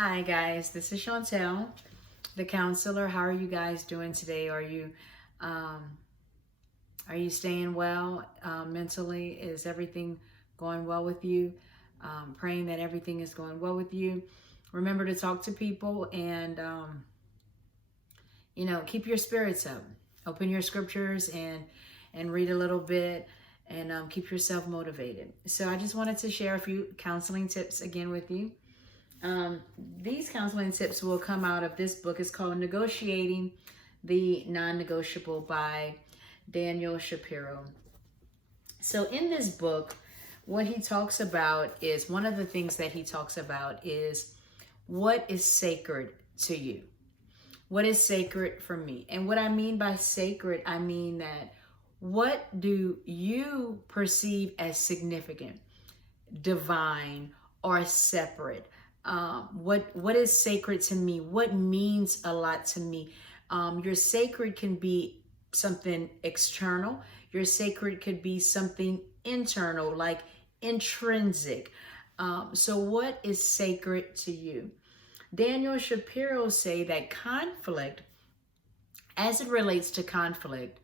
Hi guys, this is Chantel, the counselor. How are you guys doing today? Um, are you staying well mentally? Is everything going well with you? Praying that everything is going well with you. Remember to talk to people and keep your spirits up. Open your scriptures and read a little bit and keep yourself motivated. So I just wanted to share a few counseling tips again with you. Um, these counseling tips will come out of this book. It's called Negotiating the Non-Negotiable by Daniel Shapiro. So in this book, what he talks about is one of the things that he talks about is what is sacred to you. What is sacred for me? And what I mean by sacred, I mean that what do you perceive as significant, divine, or separate? What is sacred to me? What means a lot to me? Your sacred can be something external. Your sacred could be something internal, like intrinsic. So what is sacred to you? Daniel Shapiro say that conflict, as it relates to conflict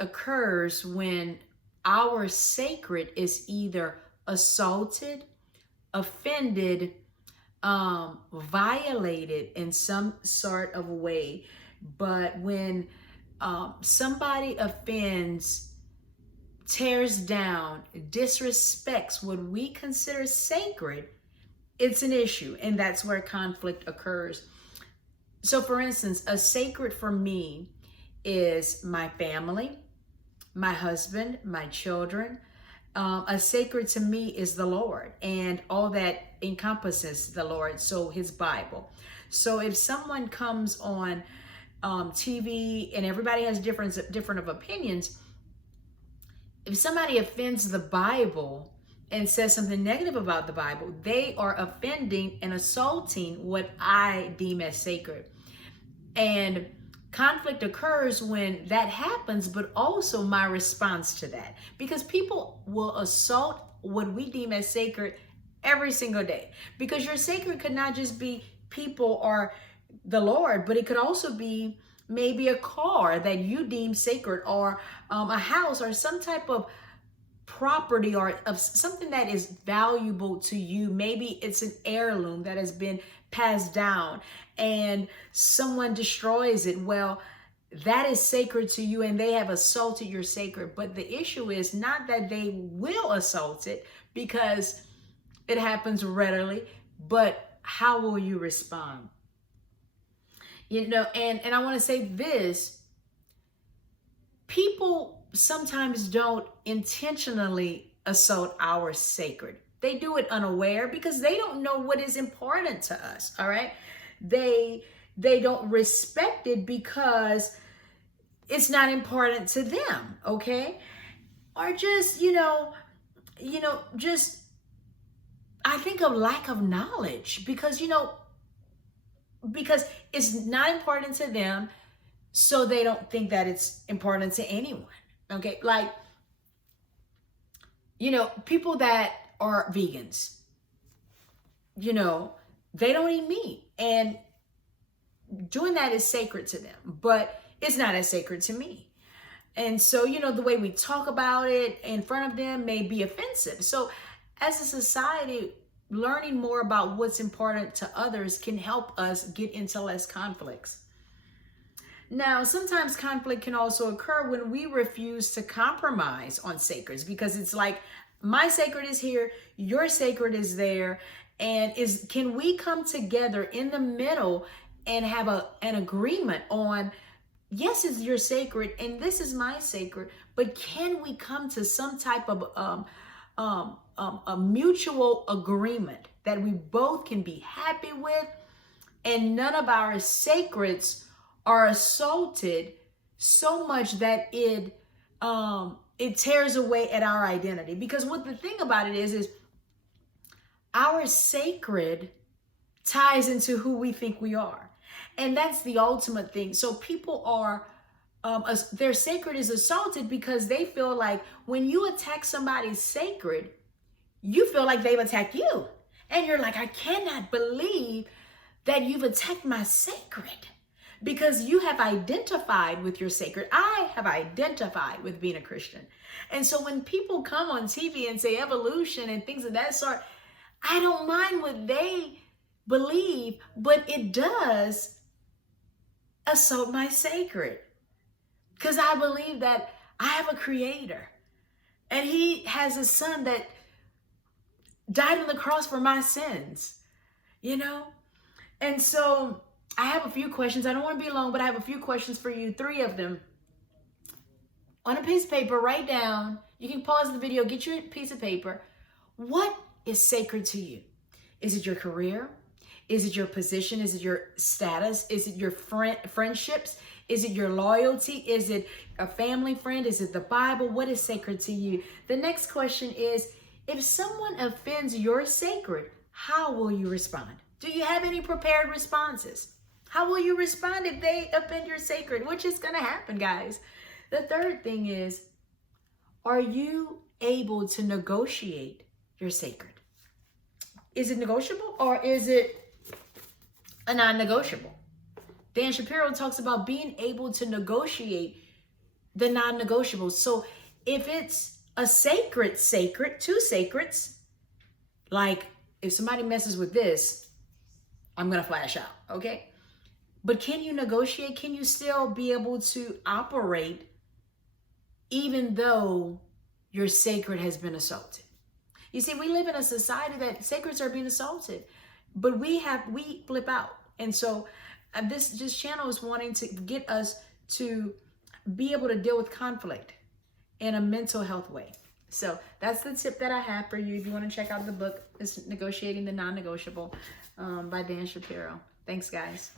occurs when our sacred is either assaulted, offended, violated in some sort of way. But when somebody offends, tears down, disrespects what we consider sacred, it's an issue, and that's where conflict occurs. So for instance, a sacred for me is my family, my husband, my children. A sacred to me is the Lord and all that encompasses the Lord, so his Bible. So if someone comes on TV, and everybody has different of opinions, if somebody offends the Bible and says something negative about the Bible, they are offending and assaulting what I deem as sacred. And conflict occurs when that happens, but also my response to that. Because people will assault what we deem as sacred every single day. Because your sacred could not just be people or the Lord, but it could also be maybe a car that you deem sacred, or a house, or some type of property, or of something that is valuable to you. Maybe it's an heirloom that has been passed down and someone destroys it. Well, that is sacred to you, and they have assaulted your sacred. But the issue is not that they will assault it, because it happens readily, but how will you respond? And I want to say this: people sometimes don't intentionally assault our sacred. They do it unaware because they don't know what is important to us. All right. They don't respect it because it's not important to them. Okay. Or just, just, I think of lack of knowledge, because it's not important to them. So they don't think that it's important to anyone. Okay. Like, people that are vegans, they don't eat meat, and doing that is sacred to them, but it's not as sacred to me. And so, the way we talk about it in front of them may be offensive. So as a society, learning more about what's important to others can help us get into less conflicts. Now, sometimes conflict can also occur when we refuse to compromise on sacreds, because it's like, my sacred is here, your sacred is there, and can we come together in the middle and have an agreement on, yes, it's your sacred and this is my sacred, but can we come to some type of a mutual agreement that we both can be happy with, and none of our sacreds are assaulted so much that it tears away at our identity? Because what the thing about it is our sacred ties into who we think we are. And that's the ultimate thing. So people are, their sacred is assaulted because they feel like when you attack somebody's sacred, you feel like they've attacked you. And you're like, I cannot believe that you've attacked my sacred, because you have identified with your sacred. I have identified with being a Christian. And so when people come on TV and say evolution and things of that sort, I don't mind what they believe, but it does assault my sacred, because I believe that I have a creator and he has a son that died on the cross for my sins, you know? And so I have a few questions. I don't want to be long, but I have a few questions for you, 3 of them. On a piece of paper, write down, you can pause the video, get your piece of paper. What is sacred to you? Is it your career? Is it your position? Is it your status? Is it your friendships? Is it your loyalty? Is it a family friend? Is it the Bible? What is sacred to you? The next question is, if someone offends your sacred, how will you respond? Do you have any prepared responses? How will you respond if they offend your sacred? Which is going to happen, guys. The third thing is, are you able to negotiate your sacred? Is it negotiable or is it a non-negotiable? Dan Shapiro talks about being able to negotiate the non-negotiables. So if it's a sacred, 2 sacreds, like if somebody messes with this, I'm going to flash out, okay? But can you negotiate? Can you still be able to operate even though your sacred has been assaulted? You see, we live in a society that sacreds are being assaulted, but we flip out. And so this channel is wanting to get us to be able to deal with conflict in a mental health way. So that's the tip that I have for you. If you want to check out the book, it's Negotiating the Non-Negotiable by Dan Shapiro. Thanks, guys.